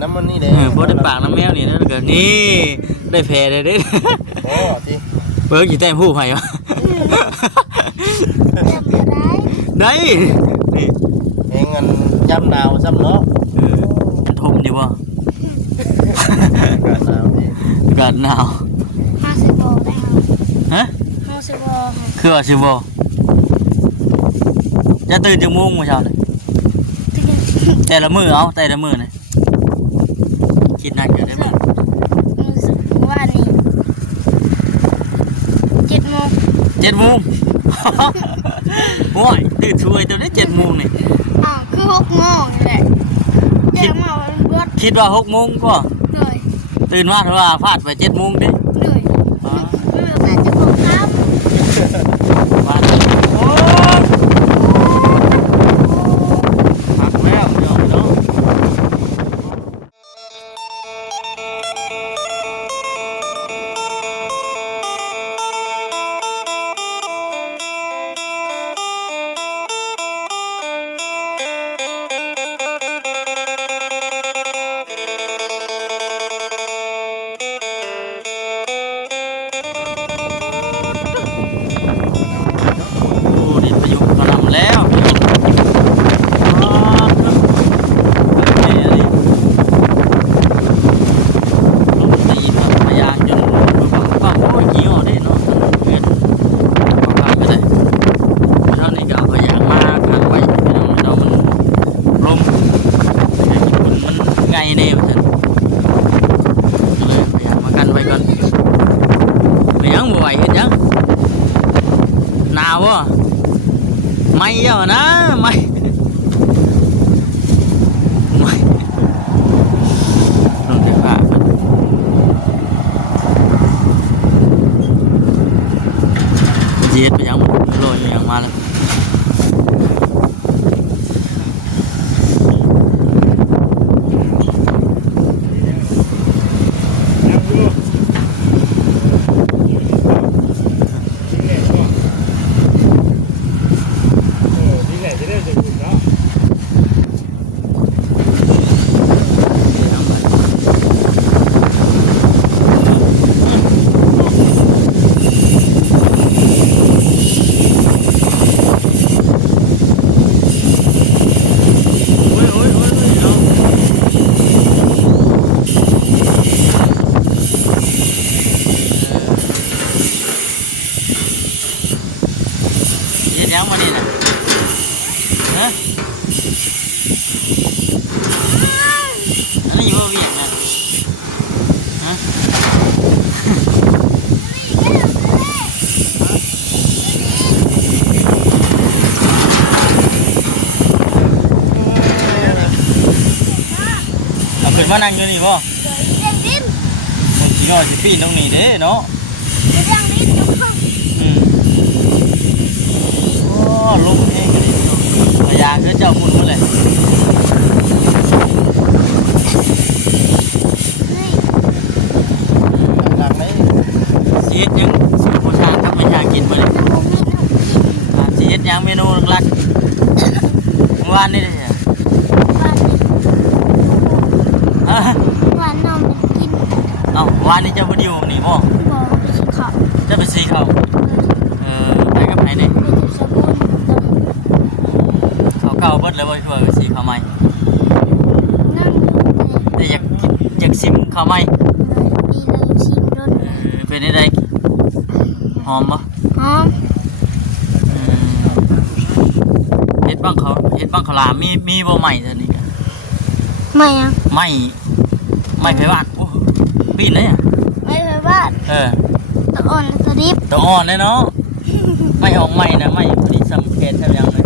น้ำมันนี่เด้บ่ได้ปากน้ำแมวนี่แล้วก็นี่ได้แผลได้เด้โอ้ติเบิ่งสิแต้มผู้ไผวะได้นี่เองอันย่ำหนาวซ้ำเนาะทมอยู่บ่กาดหนาวกาดหนาว50 โลได้ฮะ50 โลคือว่าสิบ่จะตื่นจังโมงมื้อเช้านี่แต่ละมื้อเอาแต่ละมื้อนี่คิดนักอยู่ได้บ่ว่านี่7 โมง7 โมงโอ้ยตื่นช่วยตัวนี้7 โมงนี่คือ6 โมงแหละคิดว่า6 โมงก็เลยตื่นมาถ้าว่าพลาดไป7 โมงดิเลยน่าจะบอกครับมาโอ้พักแล้วเดี๋ยวเนาะแล้วหนาวอ่ะไม่เยอะนะไม่ลงเดี๋ยวเย็ดไปยังลอยไปยังมาแล้วยังมาดินะฮะอันนี้อยู่เวียงนะฮะเอาขึ้นมานั่งอยู่นี่ป่ะคนขี้น้อยสิปีนตรงนี้เด้เนาะลุงเองก็ดีพยาคือเจ้าคุณมาเลยหลังนี้ชีสยังสูตรโบราณทำไม่ยากกินมาเลยชีสยังเมนูหลักเมื่อวานนี่เลยวันนอนกินวานนี้เจ้าพอดีผมนี่พ่อไปสีขาวจะไปสีเขาไปกับไหนเนี่ยเก่าเบิดเลยว่าช่วยสีข้าวไหมแต่อยากซิมข้าวไหมเป็นอะไรหอมปะหอมเฮ็ดบ้างเขาลามีบ่ใหม่เท่านี้กันไม่อะไม่ไผบ้านโอ้ปีนเลยอ่ะไม่ไผบ้านตัวอ่อนตัวดิบตัวอ่อนเลยเนาะไม่ออกใหม่นะไม่พอดีซ้ำแขนแทบยังเลย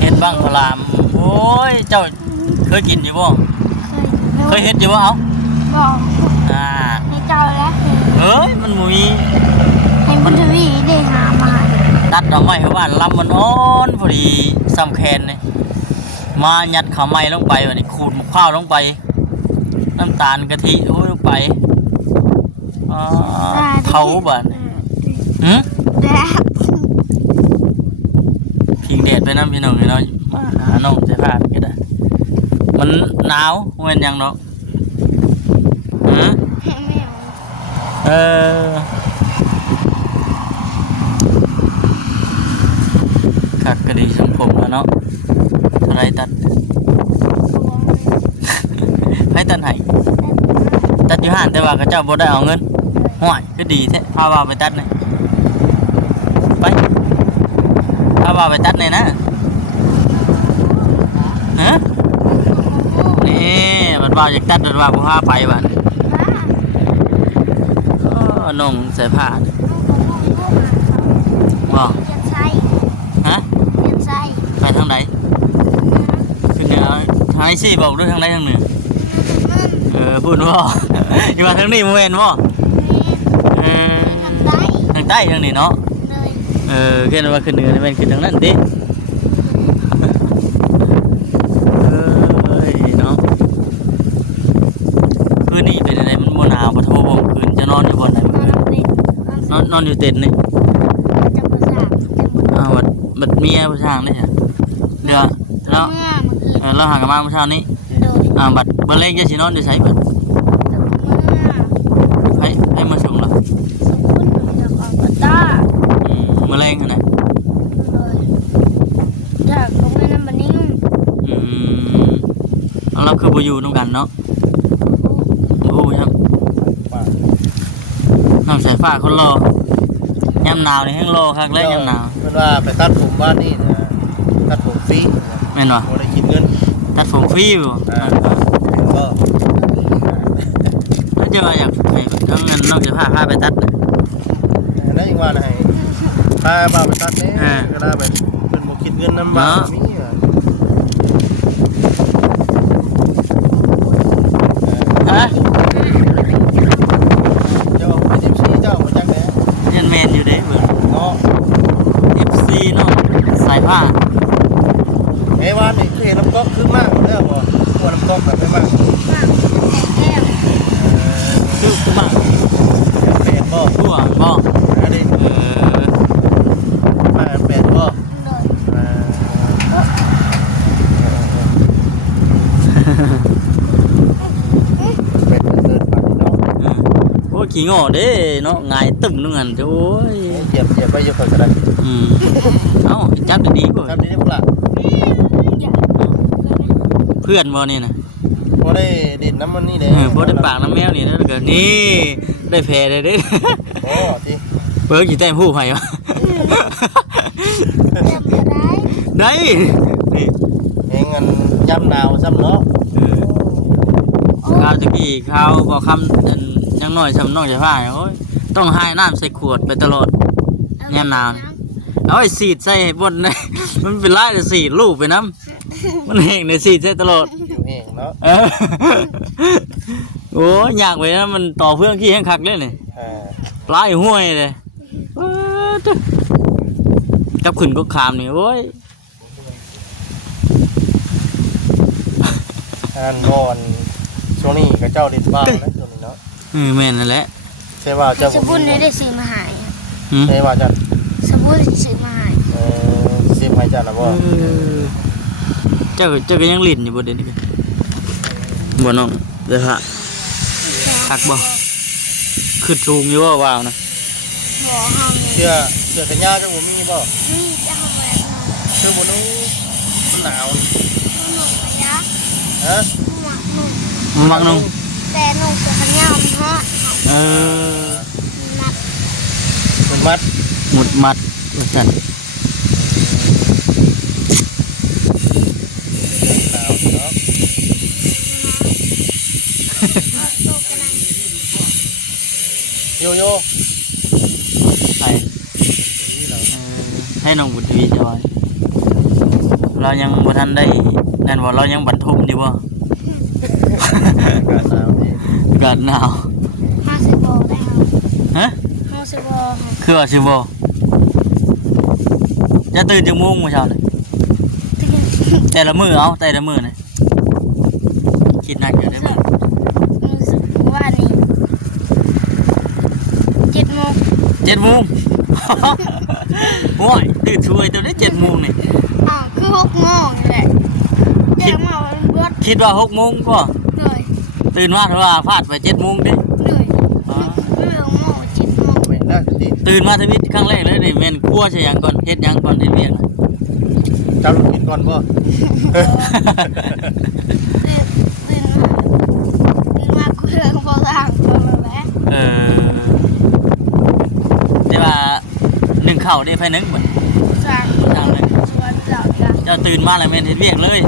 เฮ็ดบ้างเขาลามโอ้ยเจ้าเคยกินอยู่บ่เคยเฮ็ดอยู่บ่เอาบอกให้เจ้าแล้วเฮ้ยมันมีให้มันทวีได้หามาตัดดอกไม้ให้บ้านลำมันอ่อนพอดีซ้ำแขนเลยมายัดข้าวไม้ลงไปวันนี้ขูดข้าวลงไปน้ำตาลกะทิโอ้ยลงไปเผาบ้านพิงเด็ด ไปน้ำพี่น้องพี่น้องมาหาน้องใส่ผ้าก็ได้มันหนาวเว้นยังเนาะฮะ ไม่เอา เออคักกระดีสังผมแล้วเนาะอะไรตัด ตัวมัน ให้ตัดให้ตัดอยู่ห้านแต่ว่าเขาเจ้าบ่ได้เอาเงินห่วยก็ดีแท้พาว่าไปตัดหน่อยไปพาว่าไปตัดหน่อยนะฮะนี่บัดว่าอยากตัดบัดว่าบ่พาไปบัดน้องใส่ผ้าบ่ ยันไส้ ฮะ ยันไส้ ไปทางไหนขึ้นเหนือทางไหนสิบอกด้วยทางไหนทางเหนือพูดว่าอยู่มาทางนี้โมเมนต์บ่เออ ทำได้ ทางใต้ทางนี้เนาะ เลย เกินว่าขึ้นเหนือนี่เป็นขึ้นทางนั้นติเอ้ยเนาะคืนนี้เป็นอะไรมันบ่หนาวบ่โทบ่คืนจะนอนอยู่บ่ไหนเมื่อคืนนอนอยู่เต็นท์นี่ จับประสาทจับมือ บัดเมียผู้ช่างนี่ฮะเดี๋ยวแล้ว เมื่อมันคือ เราหากันมาเมื่อเช้านี้ โดย บัดเบอร์เล็กจะสินอนอยู่ไสบัด จับเมื่อ ให้มาส่งล่ะ สมบูรณ์จากออกกระต้า เมื่อแรงหั่นนะ เลยอยากลงในน้ำมันนิ่ง เอาเราคือบ่อยู่นำกันเนาะโอ้ครับ ป้า น้องสายฟ้าคนรอยามหนาวนี่แฮงรอคักแล้วยามหนาว เพิ่นว่าไปตัดผมบ้านนี่นะตัดผมฟรี แม่นบ่ บ่ได้คิดเงิน ตัดผมฟรีอยู่ ก็ แล้วจะว่าอยากให้ทั้งนั้นน้องสายฟ้าพาไปตัดน่ะ นั่นอีกว่านะให้พาบ้าไปตัดนี่ก็ได้ไปเพิ่นบ่คิดเงินนำบ้านมีอ่ะ ฮะ เจ้าไป14เจ้ามาจักแหน่ ยันแม่นอยู่เด้เบิ่ง เนาะ FC เนาะสายผ้า เอ้ว่านี่คือเห็นน้ำก๊อกคือมากเด้อบ่กลัวน้ำก๊อกแบบไม่มาก มากแก้ม คือมาก แปดบ่ ทั่วบ่ อันนี้มาแปดบ่ เลย เป็ดเดินผ่านเนาะ โอ้ยขี้งอเด้เนาะหงายตึ้มนึงหั่นโอ้ย เจ็บไปอยู่คนกระดัน เอ้าจับดีๆบ่ ครับนี่พวกล่ะ เพื่อนบ่นี่นะ พอได้ดินน้ำมันนี่เด้ บ่ได้ปากน้ำแมวนี่แล้วก็นี่ได้แผลได้เด้ โอ้ที่ เบิ่งสิแต้มผู้ไผวะ จับกระได้ ได้นี่ เองเงินย่ำหนาวซ้ำเนาะ ข้าวตะกี้ข้าวบ่คำยังน้อยซำน้องจะพาโอ้ยต้องหายน้ำใส่ขวดไปตลอดยามหนาวเอาไอ้สีดใส่บนเลยมันเป็นลายแต่สีดลูกไปน้ำมันแห้งในสีดใส่ตลอด อยู่เองเนาะ โอ้ยอยากไปนะมันต่อเพื่อนขี้แห้งคักเลยนี่ปลายห้วยเลยกับขึ้นก็ขามนี่โอ้ย อันบอนช่วงนี้กับเจ้าดินบ้านะช่วงนี้เนาะ แม่นนั่นแหละ ใช่ว่าเจ้า สบู่นี่ได้ซื้อมาหาย ใช่ว่าจะ สบู่ซื้อมาหาย ซิมให้จ้าละบ่ เจ้าก็ยังลิ้นอยู่บ่เดี๋ยวนี้บ่น้องเด้อฮะคักบ่ขึ้นสูงอยู่ว่าวนะ หมอห้องนี่ เสื้อกันยาวจังบ่มีบ่ นี่จะเอาแหวน เสื้อบ่นู้มันหนาว หนุ่มยักษ์ ฮะ หมวกหนุ่ม มักน้อง แต่หนุ่มเสือขยาวมันฮะ นัด เป็นมัด หมดมัดว่าซั่น หนาวเนาะ โตกระดัง โยโย่ ไปให้น้องบุญทวีจอยเรายังบ่ทันได้นั่นว่าเรายังบรรทมอยู่บ่ อากาศหนาวนี่ อากาศหนาว 50 โบแล้ว ฮะ 50 โบ คือว่าสิบ่จะตื่นจักโมงมื้อเช้านี่แต่ละมื้อเอาแต่ละมื้อนี่คิดหนักอยู่ได้อบ่ รู้สึกว่านี่7 โมง 7 โมง โอ้ยตื่นช่วยตัวได้7 โมงนี่ อ้าว 6 โมงแหละเดี๋ยวมาเบิด คิดว่า6 โมงก็ เลย ตื่นมาเถอะว่าพลาดไป7 โมงดิ เลยเรื่องโมง7 โมง ไม่ได้สิ ตื่นมาทวิตครั้งแรกเลยนี่แม่นครัวใช่หยังก่อนเฮ็ดหยังก่อนเฮ็ดเวียก เจ้าลูกกินก่อนบ่ ตื่นมากูเรื่องพอสร้างตัวแล้ว แต่ว่าหนึ่งข้าวได้ไผนึงบ่ สร้างชวนเจ้าจ้ะ เจ้าตื่นมาแล้วแม่นเฮ็ดเวียกเลย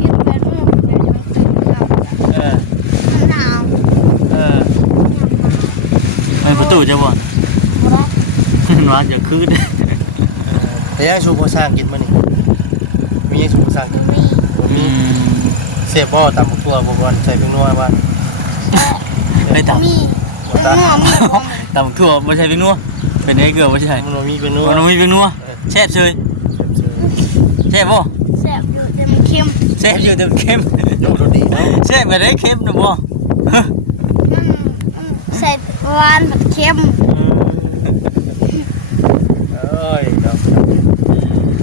กินเป็นมื้อเป็นตื่นแล้ว หนาว ไปประตูจะบ่ บ่ได้ ว่าจะคืน แต่ยังชูโบสร้างกินมานี่มียังชูโบสร้างกิน มี มีเสียบบ่ตำทั่วบ่ก่อนใส่เพิ่งนัวว่า ไม่ตำ มี บ่ตา ตำทั่วบ่ใช่เป็นนัวเป็นไอ้เกลือบ่ใช่ มันบ่มีเป็นนัว มันมีเป็นนัวแซ่บเฉยแซ่บบ่ แซ่บอยู่แต่มันเค็ม แซ่บอยู่แต่เค็ม โดดดีเนาะ แซ่บแบบได้เค็มนะบ่ ใส่หวานแบบเค็ม เอ้ยเนาะ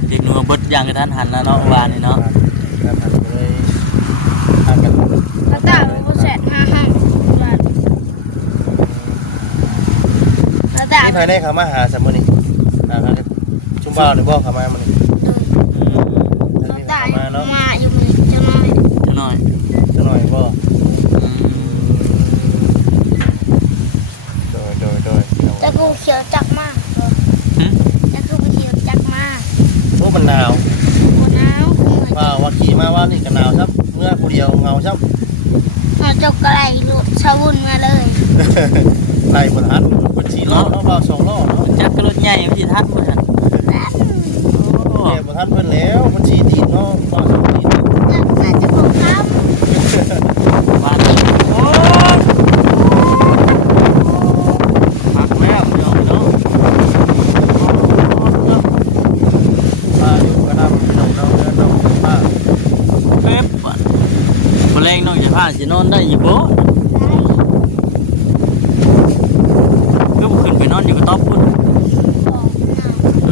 เด็กนัวเบิดอย่างกระทันหันนะเนาะวานนี่เนาะ ครับเลยทานกัน แล้วก็บ่แซ่บ5 ห้างแล้วก็ นี่ภายในเขามาหาสมมุนี่ชุมบ่าวหรือบ่เขามามื้อนี้ แล้วก็ มาเนาะ มาอยู่มื้อจังน้อย จังหน่อย จังหน่อยบ่ อืม โดย จะกูเขียวจักมาก หึ จะกูเขียวจักมาก โอ้มันหนาว บ่หนาวกูเหมือน ว่าขี่มาว่านี่ก็หนาวซับเมื่อผู้เดียวเหงาซับ เอาจกกระไรรถชาวุ่นมาเลย ไล่บนหันบน4ล้อเนาะบ่าว2ล้อเนาะ จักกระรถใหญ่มันสิทันบ่ซั่นโอ้ แก่บ่ทันเพิ่นแล้วมัน4ตีนเนาะบ่าว2ตีน น่าจะบอกครับ วานโอ้พักแล้วเดี๋ยวเนาะ ป้าอยู่ก็นำน้องเดินน้องป้า เป๊บบ่บ่แรงน้องจะพาสินอนได้อีกบ่ก็บ่ขึ้นไปนอนอยู่กับต๊อบพุ่น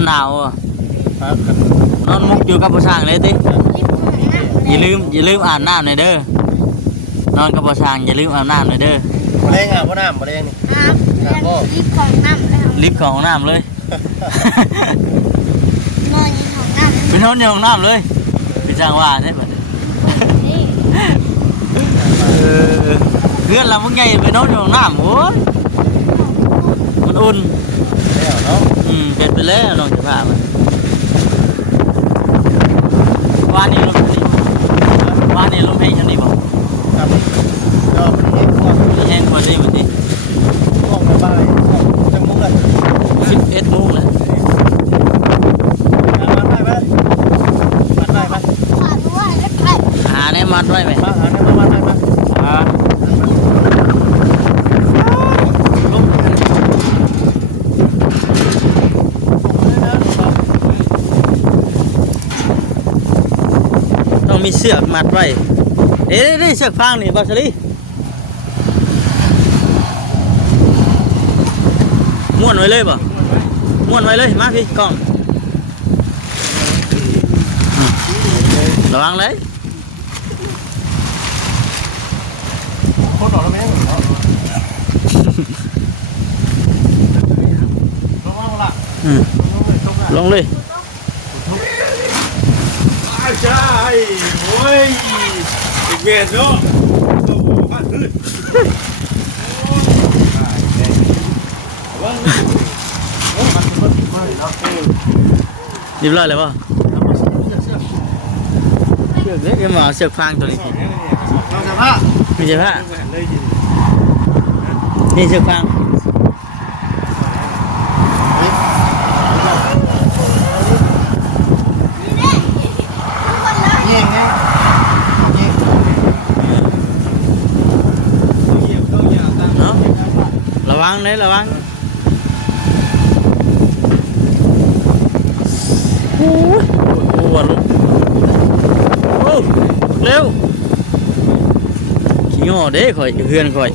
หนาวอ่ะ พากัน นอนมุกอยู่กับผู้ช่างเลยติ รีบของนะ อย่าลืมอาบน้ำหน่อยเด้อนอนกับผู้ช่างอย่าลืมอาบน้ำหน่อยเด้อ บ่แรงอ่ะบ่น้ำบ่แรงนี่ น้ำรีบของน้ำแล้ว ลิฟต์ของห้องน้ำเลย นอนยิงของน้ำ ไปนอนในห้องน้ำเลยไปจ้างว่าใช่ไหม นี่ เพื่อนเราเมื่อไงไปนอนในห้องน้ำโอ้ยมันอุ่น แล้วเนาะ เป็นไปแล้วน้องจะพามันวานนี่ลงนี่วานนี่ลงให้ฉันนี่บอก ครับก็เป็นเฮ็ดพวก แห้งกว่านี้วันนี้ พวกบ่ายจังมุกเลย 11 โมงแล้ว มาได้ไหมมาได้ไหม ขาดว่าจะใคร หาได้มัดไว้ไหม มาหาได้มาได้ไหม ลุกต้องมีเสือกมัดไว้นี่เสือกฟางนี่บาสลีม้วนไว้เลยป่ะม้วนไว้เลยมาพี่กล้องระวังเลย คนออกแล้วไหมลงมาละ ลงเลย ใช่โอ้ยอีกเวทเนาะโอ้โหบ้านขึ้น เรียบร้อยเลยป่ะเสือกเล็กมาเสือกฟางตัวนี้ น้องสภาพ ไม่ใช่ผ้า เลยยิน นี่เสือกฟาง เงี้ยไงเงี้ย เหยียบเข้าเหยียบตาม เนาะระวังเลยระวังโอ้ยโอ้วันลุกโอ้เร็วขี้งอเด้ข่อยเพื่อนข่อย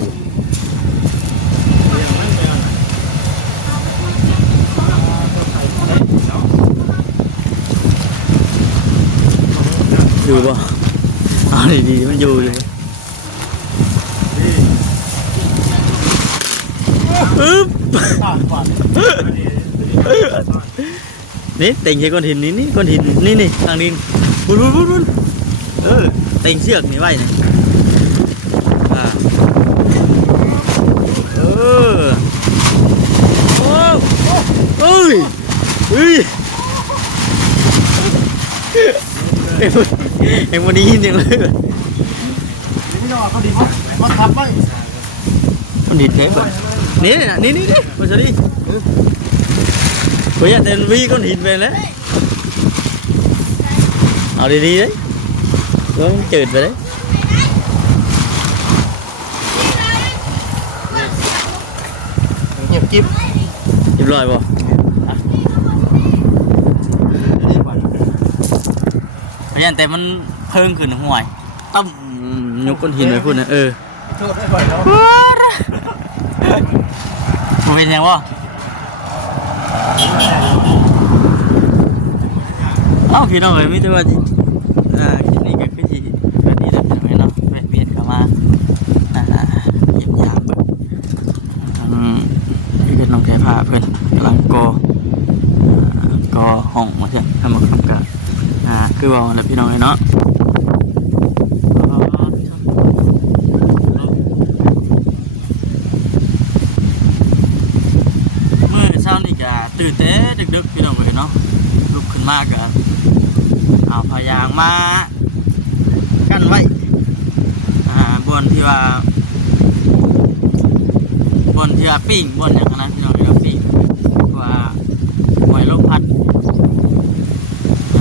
อยู่บ่เอาดีๆมันอยู่อึ๊บนี่เต็งใช้ก้อนหินนี่ก้อนหินนี่ทางดินบุนเต็งเชือกนี่ไว้นี่โอ้เอ้ยเอ็งวันนี้ยินยังเลย ไม่ต้องเขาดีเขาทับไว้ มันดิดเทปอ่ะนี่มาสิดิผมอยากเดินวีก้อนหินไปแล้วเอาดีๆđấy nó trượt về đấy nhịp chim chụp lờiบ่anh em temมันเพิ่มขึ้นห่วยต้มยกก้อนหินไปพุ่นนะผมเป็นยังวะเอ้าพี่น้องเอ้ยไม่ใช่ว่าคลิปนี้ก็คือที่แบบนี้นะพี่น้องเอ้ยเนาะแวะเวียนเข้ามาเยี่ยมยามเบิ่งนี่เป็นน้องแก่ผ้าเพิ่นกำลังก่อห้องมาเถอะทำมาทำกันคือว่าแล้วพี่น้องเอ้ยเนาะเมื่อเช้านี้ก็ตื่นแต่ดึกๆพี่น้องเอ้ยเนาะลุกขึ้นมาก็เอาพยางมากั้นไว้บนที่ว่าปิ้งบนอย่างนั้นพี่น้องเราปิ้งว่าหอยลมพัด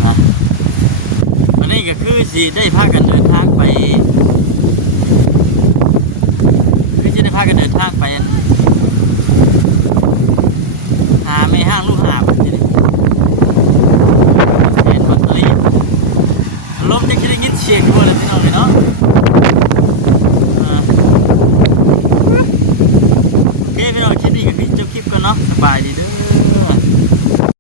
นะวันนี้ก็คือสิได้พากันเดินทางไปหาไม่ห้างลูกหาบทีนี้เห็นลอตเตอรี่ลมจะได้ยินเสียง